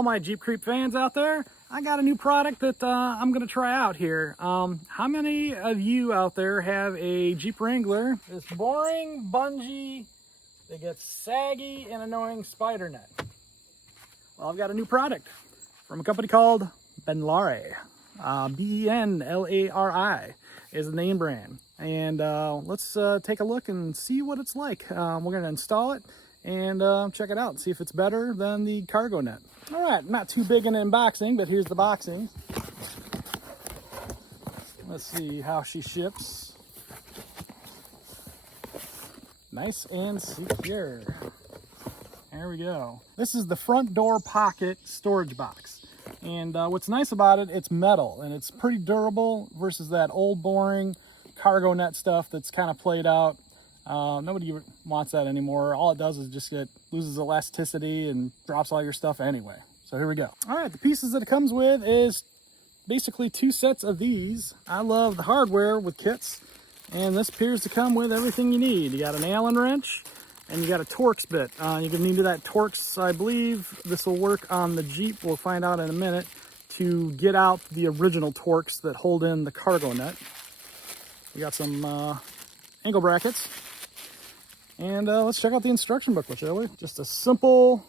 all my Jeep Creep fans out there. I got a new product that I'm going to try out here. How many of you out there have a Jeep Wrangler? This boring, bungee, that gets saggy and annoying spider net. Well, I've got a new product from a company called Benlari. Benlari is the name brand. And let's take a look and see what it's like. We're going to install it and check it out and see if it's better than the cargo net. All right, not too big an unboxing, but here's the boxing. Let's see how she ships. Nice and secure. There we go. This is the front door pocket storage box. And what's nice about it, it's metal and it's pretty durable versus that old boring cargo net stuff that's kind of played out. Nobody wants that anymore. All it does is just it loses elasticity and drops all your stuff anyway. So here we go. All right, the pieces that it comes with is basically 2 sets of these. I love the hardware with kits, and this appears to come with everything you need. You got an Allen wrench and you got a Torx bit. You can need that Torx, I believe this will work on the Jeep. We'll find out in a minute, to get out the original Torx that hold in the cargo net. We got some ankle brackets. And let's check out the instruction booklet, shall we? Just a simple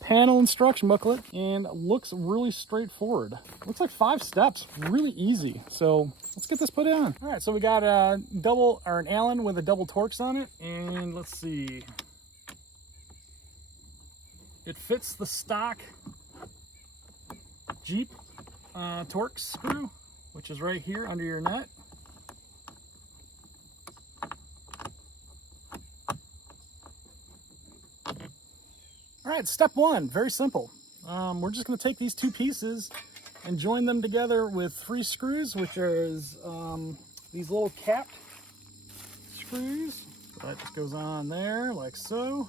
panel instruction booklet, and looks really straightforward. Looks like 5 steps, really easy. So let's get this put on. All right, so we got a an Allen with a double Torx on it, and let's see. It fits the stock Jeep Torx screw, which is right here under your nut. All right, step 1, very simple. We're just going to take these 2 pieces and join them together with 3 screws, which are these little capped screws. So that just goes on there like so.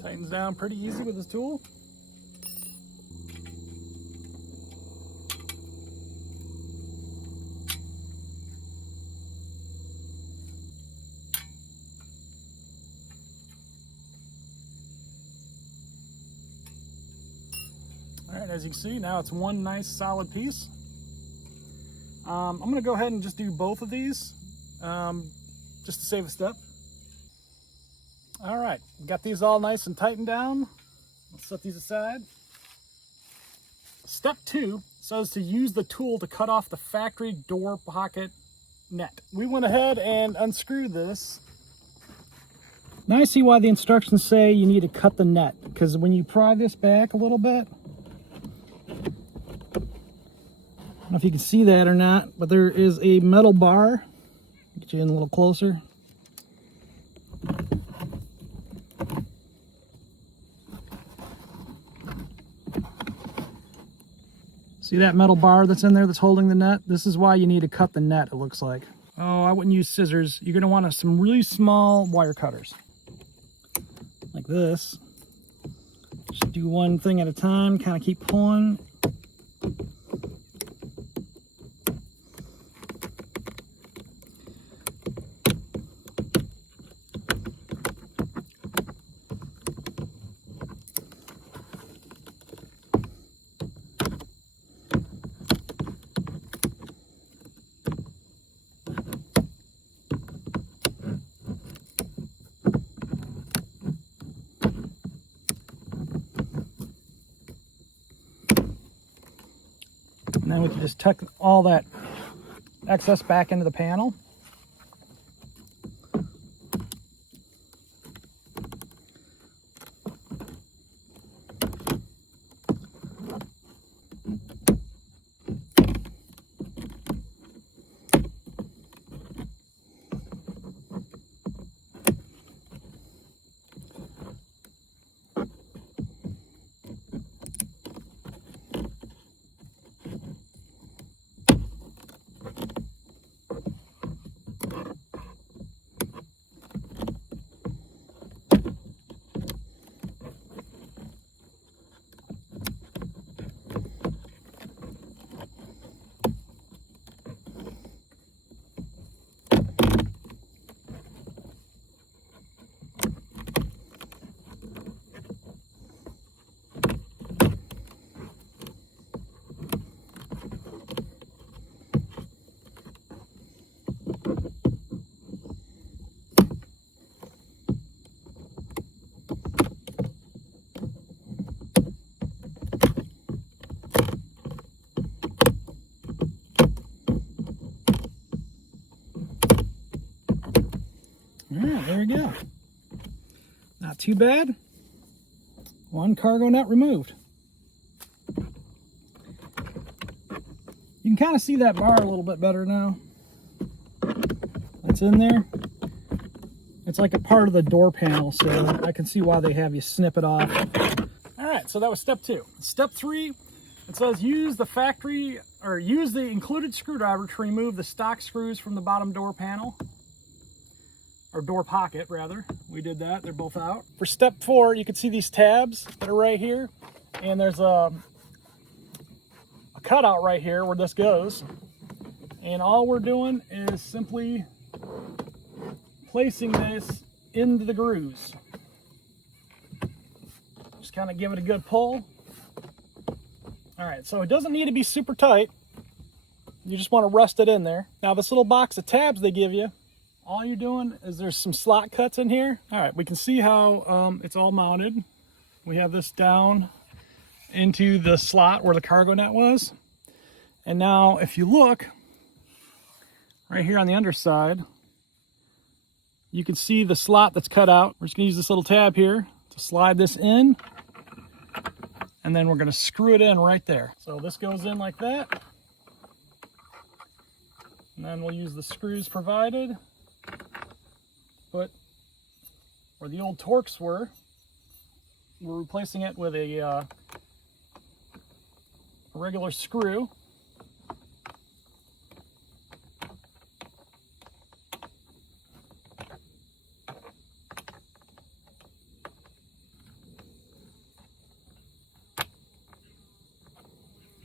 Tightens down pretty easy with this tool. All right, as you can see, now it's one nice solid piece. I'm going to go ahead and just do both of these just to save a step. All right, got these all nice and tightened down. Let's set these aside. Step 2 says to use the tool to cut off the factory door pocket net. We went ahead and unscrewed this. Now I see why the instructions say you need to cut the net, because when you pry this back a little bit, I don't know if you can see that or not, but there is a metal bar. Get you in a little closer. See that metal bar that's in there that's holding the net? This is why you need to cut the net, it looks like. Oh, I wouldn't use scissors. You're going to want some really small wire cutters. Like this. Just do one thing at a time, kind of keep pulling. And then we can just tuck all that excess back into the panel. too bad. One cargo net removed. You can kind of see that bar a little bit better now. That's in there. It's like a part of the door panel, so I can see why they have you snip it off. All right, so that was step 2. Step 3, it says use the included screwdriver to remove the stock screws from the bottom door panel, or door pocket rather. We did that, they're both out. For step 4, you can see these tabs that are right here, and there's a cutout right here where this goes. And all we're doing is simply placing this into the grooves. Just kind of give it a good pull. All right, so it doesn't need to be super tight. You just want to rest it in there. Now this little box of tabs they give you, all you're doing is there's some slot cuts in here. All right, we can see how it's all mounted. We have this down into the slot where the cargo net was. And now if you look right here on the underside, you can see the slot that's cut out. We're just gonna use this little tab here to slide this in, and then we're gonna screw it in right there. So this goes in like that, and then we'll use the screws provided. But where the old Torx were, we're replacing it with a regular screw.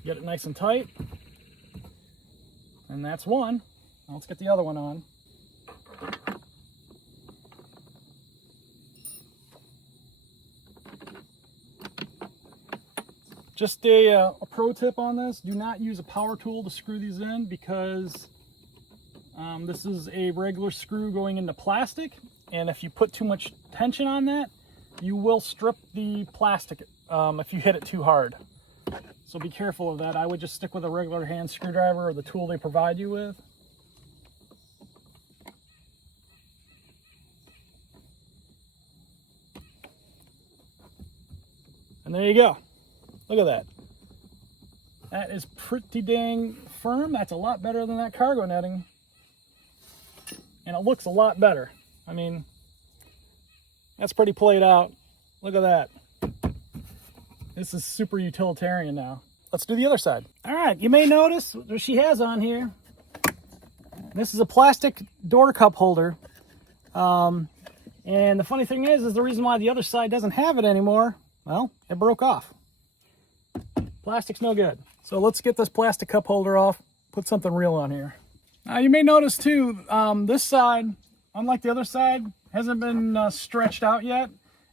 Get it nice and tight. And that's one. Now let's get the other one on. Just a pro tip on this, do not use a power tool to screw these in, because this is a regular screw going into plastic, and if you put too much tension on that, you will strip the plastic if you hit it too hard. So be careful of that. I would just stick with a regular hand screwdriver or the tool they provide you with. And there you go. Look at that. That is pretty dang firm. That's a lot better than that cargo netting. And it looks a lot better. I mean, that's pretty played out. Look at that. This is super utilitarian now. Let's do the other side. All right, you may notice what she has on here. This is a plastic door cup holder. And the funny thing is the reason why the other side doesn't have it anymore, well, it broke off. Plastic's no good. So let's get this plastic cup holder off, put something real on here. Now you may notice too, this side, unlike the other side, hasn't been stretched out yet.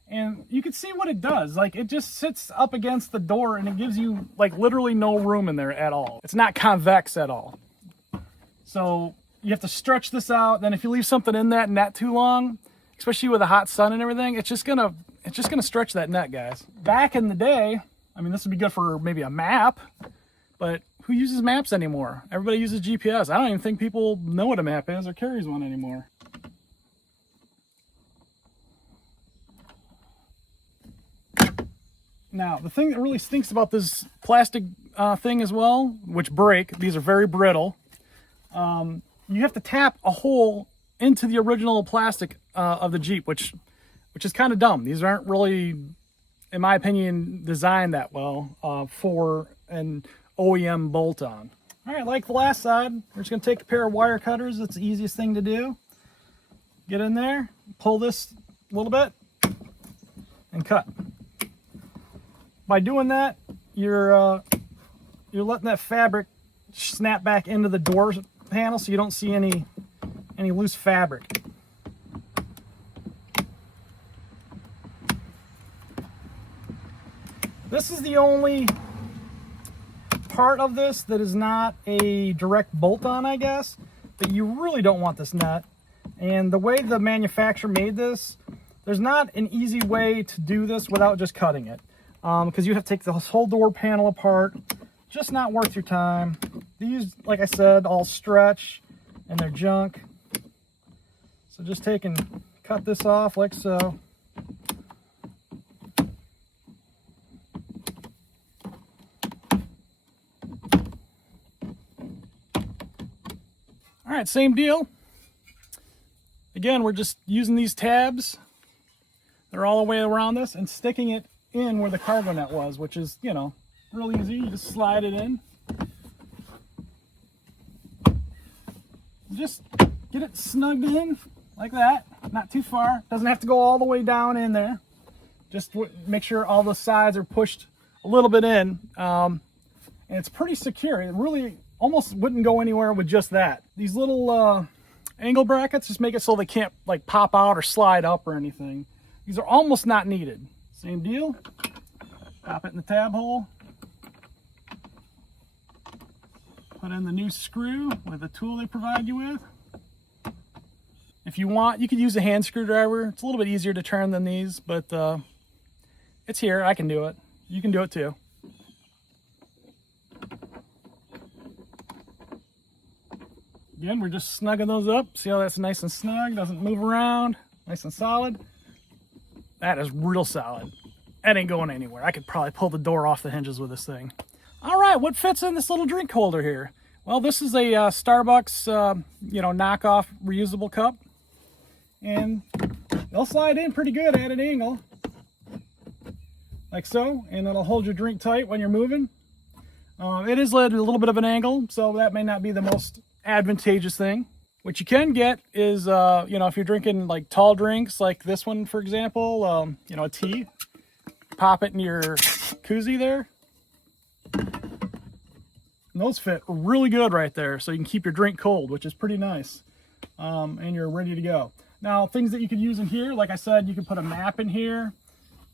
And you can see what it does. Like, it just sits up against the door and it gives you like literally no room in there at all. It's not convex at all. So you have to stretch this out. Then if you leave something in that net too long, especially with the hot sun and everything, it's just gonna stretch that net, guys. Back in the day, I mean, this would be good for maybe a map, but who uses maps anymore? Everybody uses GPS. I don't even think people know what a map is or carries one anymore. Now, the thing that really stinks about this plastic thing as well, which break, these are very brittle, you have to tap a hole into the original plastic of the Jeep, which is kind of dumb. These aren't really, in my opinion, designed that well for an OEM bolt-on. All right, like the last side, we're just going to take a pair of wire cutters. That's the easiest thing to do. Get in there, pull this a little bit, and cut. By doing that, you're letting that fabric snap back into the door panel, so you don't see any loose fabric. This is the only part of this that is not a direct bolt-on, I guess, but you really don't want this nut. And the way the manufacturer made this, there's not an easy way to do this without just cutting it. Because you have to take this whole door panel apart. Just not worth your time. These, like I said, all stretch and they're junk. So just take and cut this off like so. All right, same deal. Again, we're just using these tabs. They're all the way around this and sticking it in where the cargo net was, which is, you know, real easy. You just slide it in. Just get it snugged in like that, not too far. Doesn't have to go all the way down in there. Just make sure all the sides are pushed a little bit in. And it's pretty secure. It really almost wouldn't go anywhere with just that. These little angle brackets just make it so they can't like pop out or slide up or anything. These are almost not needed. Same deal. Pop it in the tab hole. Put in the new screw with the tool they provide you with. If you want, you could use a hand screwdriver. It's a little bit easier to turn than these, but it's here. I can do it. You can do it too. Again, we're just snugging those up. See how that's nice and snug, doesn't move around, nice and solid. That is real solid. That ain't going anywhere. I could probably pull the door off the hinges with this thing. All right, what fits in this little drink holder here? Well, this is a Starbucks, knockoff reusable cup. And they'll slide in pretty good at an angle. Like so, and it'll hold your drink tight when you're moving. It is at a little bit of an angle, so that may not be the most advantageous thing. What you can get is, if you're drinking like tall drinks, like this one, for example, a tea, pop it in your koozie there. And those fit really good right there, so you can keep your drink cold, which is pretty nice. And you're ready to go. Now, things that you could use in here, like I said, you can put a map in here.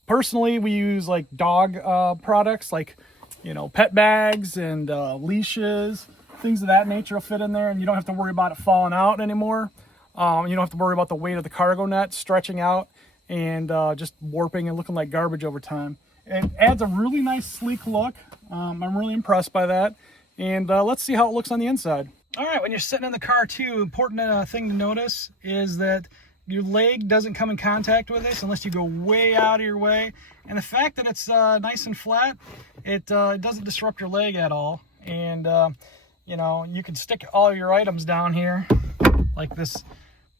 Personally, we use like dog products, like, pet bags and leashes. Things of that nature will fit in there, and you don't have to worry about it falling out anymore. You don't have to worry about the weight of the cargo net stretching out and just warping and looking like garbage over time. It adds a really nice sleek look. I'm really impressed by that. And let's see how it looks on the inside. All right, when you're sitting in the car too, important thing to notice is that your leg doesn't come in contact with this unless you go way out of your way. And the fact that it's nice and flat, it doesn't disrupt your leg at all. And you can stick all your items down here, like this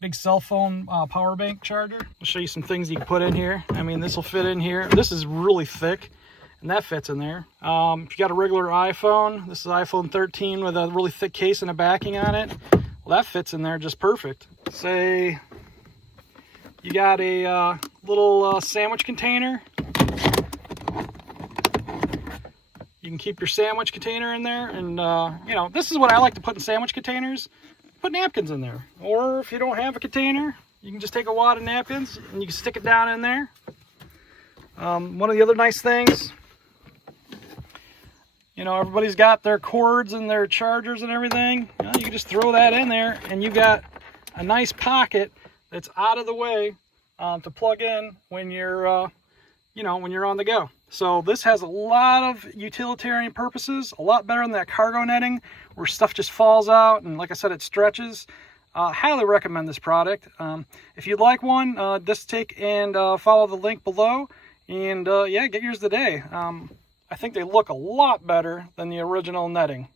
big cell phone power bank charger. I'll show you some things you can put in here. I mean, this will fit in here. This is really thick, and that fits in there. If you got a regular iPhone, this is iPhone 13 with a really thick case and a backing on it. Well, that fits in there just perfect. Say you got a little sandwich container. You can keep your sandwich container in there, and this is what I like to put in sandwich containers. Put napkins in there, or if you don't have a container, you can just take a wad of napkins and you can stick it down in there. One of the other nice things, everybody's got their cords and their chargers and everything. You can just throw that in there, and you've got a nice pocket that's out of the way to plug in when you're when you're on the go. So this has a lot of utilitarian purposes, a lot better than that cargo netting where stuff just falls out and, like I said, it stretches. Highly recommend this product. If you'd like one, just take and follow the link below, and get yours today. I think they look a lot better than the original netting.